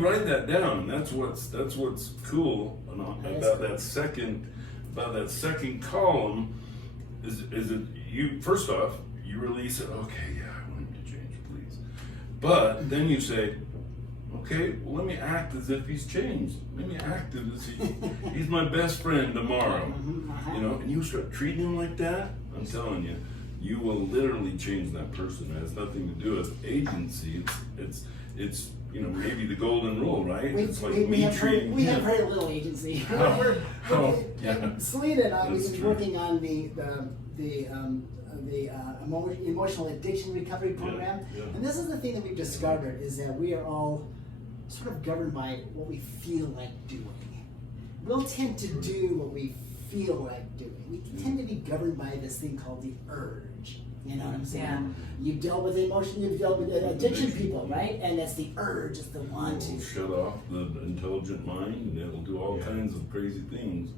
Write that down. That's what's cool about that second column is that you, first off, you release it. Okay, yeah, I want him to change, please. But then you say, okay, well, let me act as if he's changed. Let me act as if he's my best friend tomorrow. You know, and you start treating him like that. I'm telling you, you will literally change that person. It has nothing to do with agency. It's you know, maybe the golden rule, right? It's like we have very little agency. Salina and I, we've been working on the emotional addiction recovery program. Yeah. And this is the thing that we've discovered, is that we are all sort of governed by what we feel like doing. We'll tend to do what we feel like doing. We tend to be governed by this thing called the urge. You know what I'm saying? Yeah. You've dealt with emotion, you've dealt with addiction people, right? And it's the urge, it's the want to. Shut off the intelligent mind, and it'll do all kinds of crazy things.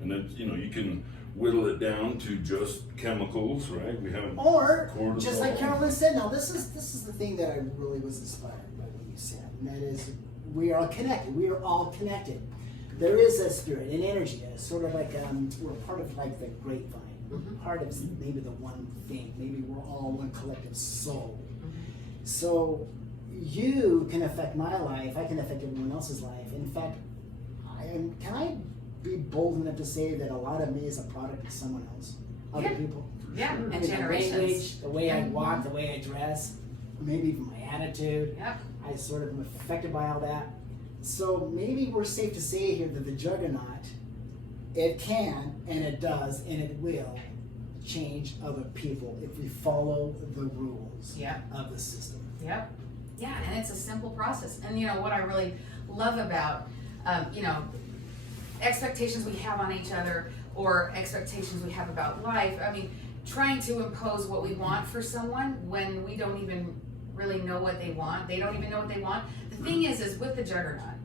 And then, you know, you can whittle it down to just chemicals, right? We have or cortisol. Just like Carolyn said. Now, this is the thing that I really was inspired by what you said, and that is we are all connected. We are all connected. There is a spirit, an energy. It's sort of like we're part of like the grapevine. Part of maybe the one thing. Maybe we're all one collective soul. So you can affect my life. I can affect everyone else's life. In fact, can I be bold enough to say that a lot of me is a product of someone else, other people? Yeah, Sure. and generations. The language, the way I walk, the way I dress, maybe even my attitude. Yep. I sort of am affected by all that. So maybe we're safe to say here that the JuggerKnot, it can, and it does, and it will change other people if we follow the rules of the system. Yep. Yeah, and it's a simple process. And you know what I really love about, you know, expectations we have on each other or expectations we have about life. I mean, trying to impose what we want for someone when we don't even really know what they want. They don't even know what they want. The thing is with the JuggerKnot,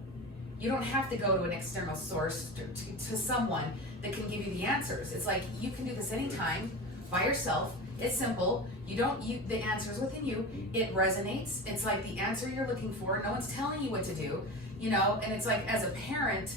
you don't have to go to an external source to someone that can give you the answers. It's like you can do this anytime by yourself. It's simple. The answer is within you. It resonates. It's like the answer you're looking for. No one's telling you what to do, you know. And it's like as a parent,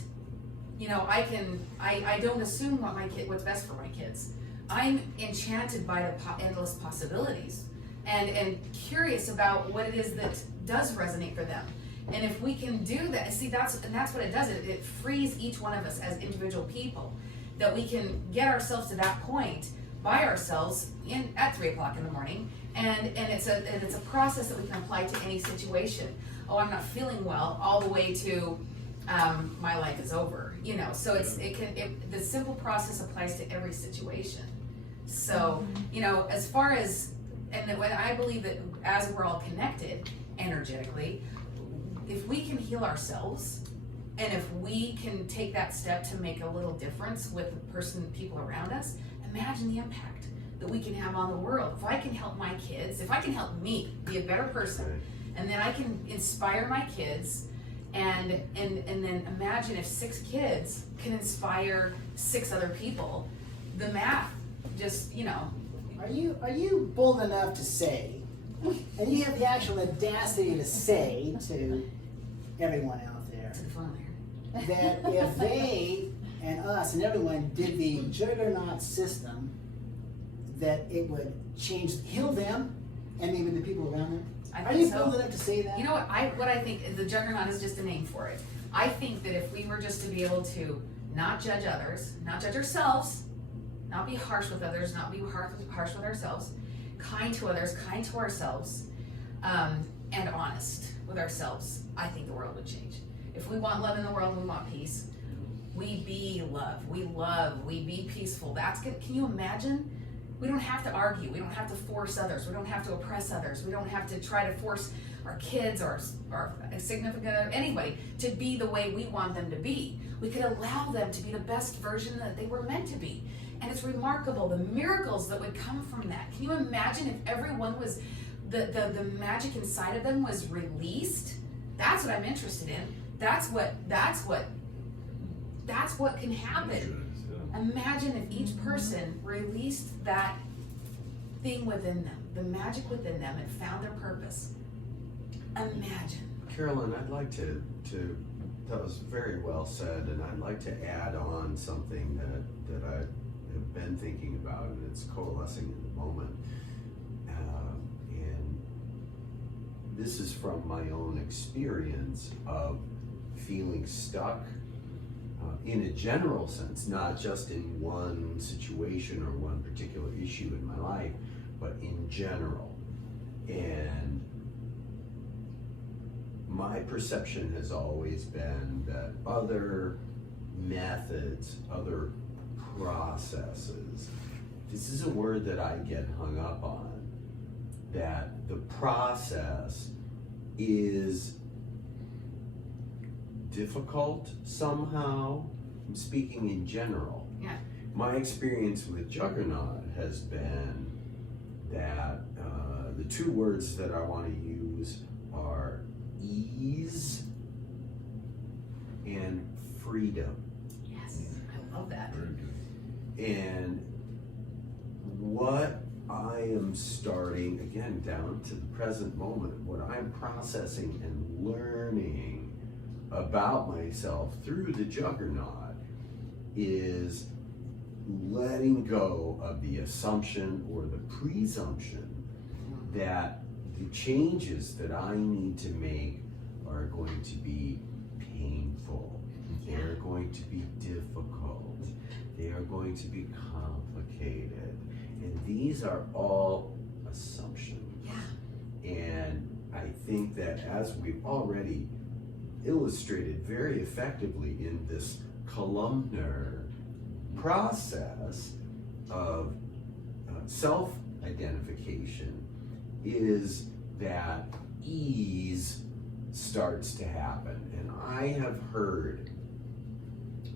you know, I don't assume what's best for my kids. I'm enchanted by the endless possibilities and curious about what it is that does resonate for them. And if we can do that, see, that's what it does. It frees each one of us as individual people, that we can get ourselves to that point by ourselves at 3 o'clock in the morning, and it's a process that we can apply to any situation. Oh, I'm not feeling well, all the way to my life is over. You know, so the simple process applies to every situation. So you know, as far as when I believe that as we're all connected energetically. If we can heal ourselves, and if we can take that step to make a little difference with the people around us, imagine the impact that we can have on the world. If I can help my kids, if I can help me be a better person, and then I can inspire my kids, and then imagine if 6 kids can inspire 6 other people, the math just, you know. Are you bold enough to say, and you have the actual audacity to say to everyone out there, that if they and us and everyone did the JuggerKnot system, that it would heal them and even the people around them? Are you bold enough to say that? You know what I think, the JuggerKnot is just a name for it. I think that if we were just to be able to not judge others, not judge ourselves, not be harsh with others, not be harsh with ourselves, kind to others, kind to ourselves, and honest with ourselves, I think the world would change. If we want love in the world and we want peace, we be love, we be peaceful. That's good. Can you imagine? We don't have to argue. We don't have to force others. We don't have to oppress others. We don't have to try to force our kids or our significant other, anybody, to be the way we want them to be. We could allow them to be the best version that they were meant to be. And it's remarkable, the miracles that would come from that. Can you imagine if everyone was, the magic inside of them was released? That's what I'm interested in. That's what can happen. Imagine if each person released that thing within them, the magic within them, and found their purpose. Imagine. Carolyn, I'd like to that was very well said, and I'd like to add on something that I have been thinking about, and it's coalescing in the moment. And this is from my own experience of feeling stuck in a general sense, not just in one situation or one particular issue in my life, but in general. And my perception has always been that other methods, other processes, this is a word that I get hung up on, that the process is difficult somehow. I'm speaking in general. Yeah. My experience with JuggerKnot has been that the two words that I want to use are ease and freedom. Yes, I love that. Very good. And what I am starting, again, down to the present moment, what I'm processing and learning about myself through the JuggerKnot is letting go of the assumption or the presumption that the changes that I need to make are going to be painful. They are going to be difficult. They are going to be complicated. And these are all assumptions. Yeah. And I think that as we've already illustrated very effectively in this columnar process of self-identification, is that ease starts to happen. And I have heard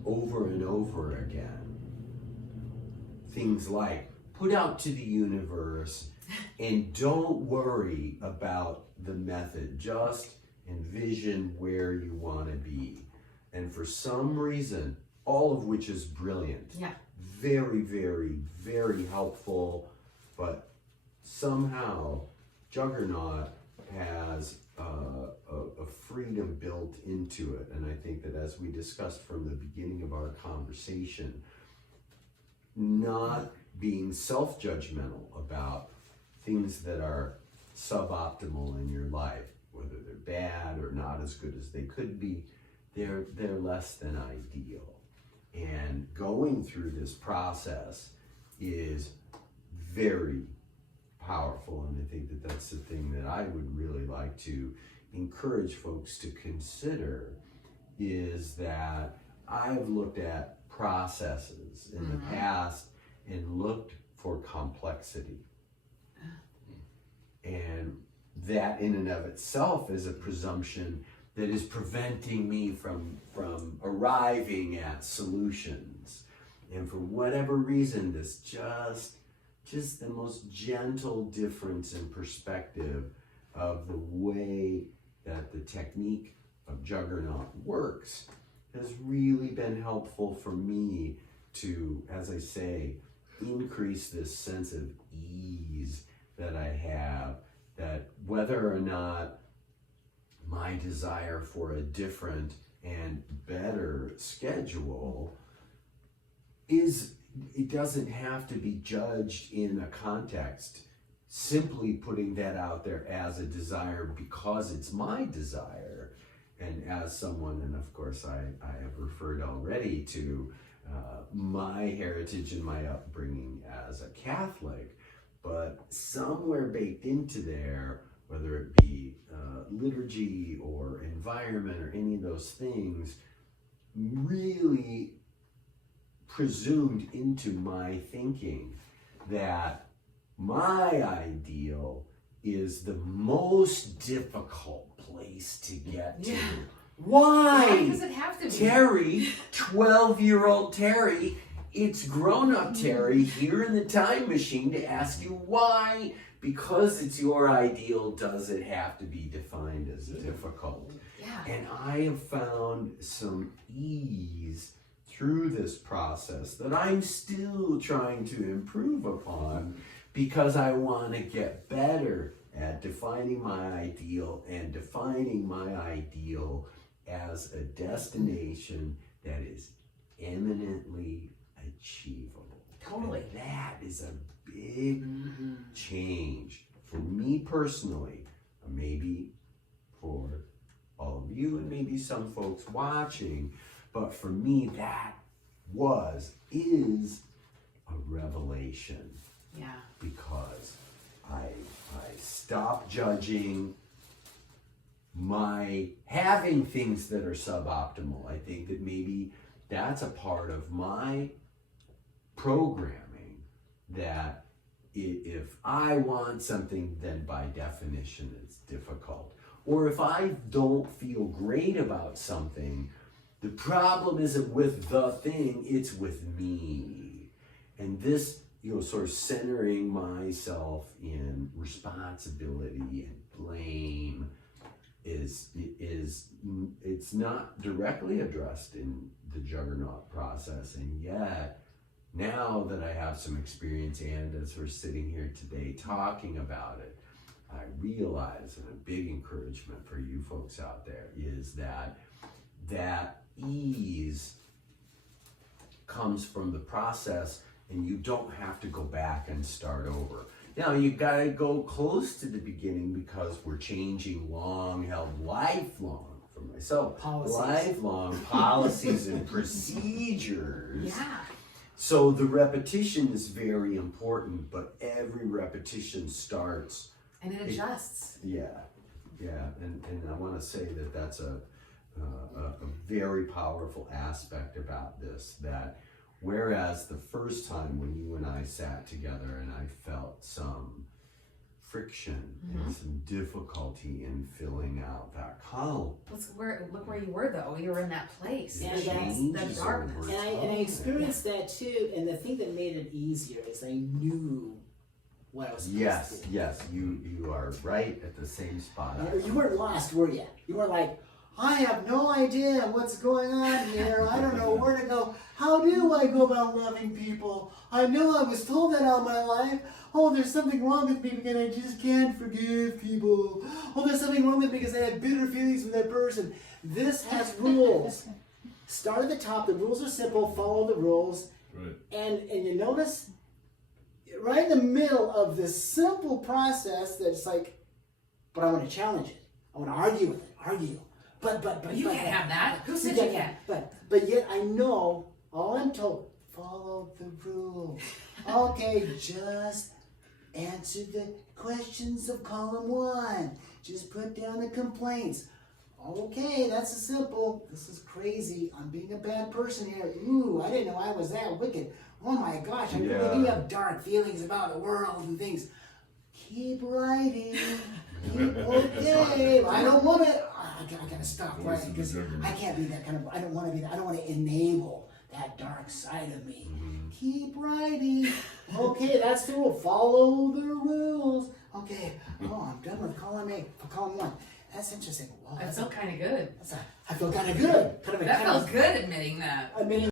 over and over again things like, put out to the universe and don't worry about the method, just envision where you want to be. And for some reason, all of which is brilliant, Yeah. very, very, very helpful, but somehow JuggerKnot has a freedom built into it. And I think that, as we discussed from the beginning of our conversation, not being self-judgmental about things that are suboptimal in your life, whether they're bad or not as good as they could be, they're less than ideal. And going through this process is very powerful, and I think that that's the thing that I would really like to encourage folks to consider, is that I've looked at processes in the past and looked for complexity. And that in and of itself is a presumption that is preventing me from arriving at solutions. And for whatever reason, this just the most gentle difference in perspective of the way that the technique of JuggerKnot works has really been helpful for me to, as I say, increase this sense of ease that I have, that whether or not my desire for a different and better schedule it doesn't have to be judged in a context, simply putting that out there as a desire because it's my desire. And as someone, and of course I have referred already to my heritage and my upbringing as a Catholic, but somewhere baked into there, whether it be liturgy or environment or any of those things, really presumed into my thinking that my ideal is the most difficult place to get to. Yeah. Why? Does it have to be? Terry, 12-year-old Terry, it's grown-up Terry here in the time machine to ask you why. Because it's your ideal, does it have to be defined as difficult? Yeah. And I have found some ease through this process that I'm still trying to improve upon, because I want to get better at defining my ideal and defining my ideal as a destination that is eminently achievable. Totally. And that is a big change for me personally, maybe for all of you and maybe some folks watching, but for me that is a revelation. Yeah. Because I stopped judging my having things that are suboptimal. I think that maybe that's a part of my programming, that if I want something, then by definition it's difficult. Or if I don't feel great about something, the problem isn't with the thing, it's with me. And this, sort of centering myself in responsibility and blame it's not directly addressed in the JuggerKnot process. And yet, now that I have some experience, and as we're sitting here today talking about it, I realize, and a big encouragement for you folks out there, is that ease comes from the process, and you don't have to go back and start over. Now, you gotta go close to the beginning because we're changing lifelong, for myself, lifelong policies and procedures. Yeah. So the repetition is very important, but every repetition starts. And it adjusts. Yeah, and I want to say that that's a very powerful aspect about this, that whereas the first time when you and I sat together and I felt some friction and some difficulty in filling out that column. Look where you were though. You were in that place. And that's the darkness. And I experienced that too. And the thing that made it easier is I knew what I was supposed to do. Yes, you are right at the same spot. You weren't lost, were you? You weren't like, I have no idea what's going on here. I don't know where to go. How do I go about loving people? I know I was told that all my life. Oh, there's something wrong with me because I just can't forgive people. Oh, there's something wrong with me because I had bitter feelings with that person. This has rules. Start at the top. The rules are simple. Follow the rules. Right. And you notice right in the middle of this simple process that's like, but I want to challenge it. I want to argue with it. Argue. But you can't have that. Who said you can't? But yet I know all I'm told. Follow the rules. Okay, just answer the questions of column 1. Just put down the complaints. Okay, that's a simple. This is crazy. I'm being a bad person here. Ooh, I didn't know I was that wicked. Oh my gosh, I really do have dark feelings about the world and things. Keep writing. Okay. I don't want to. I gotta stop writing because I can't be that kind of. I don't want to be that. I don't want to enable that dark side of me. Keep writing. Okay, that's the rule. Follow the rules. Okay. Oh, I'm done with column 8. For column 1. That's interesting. Wow, I felt kind of good. I feel kind of good. That felt good admitting that. Admitting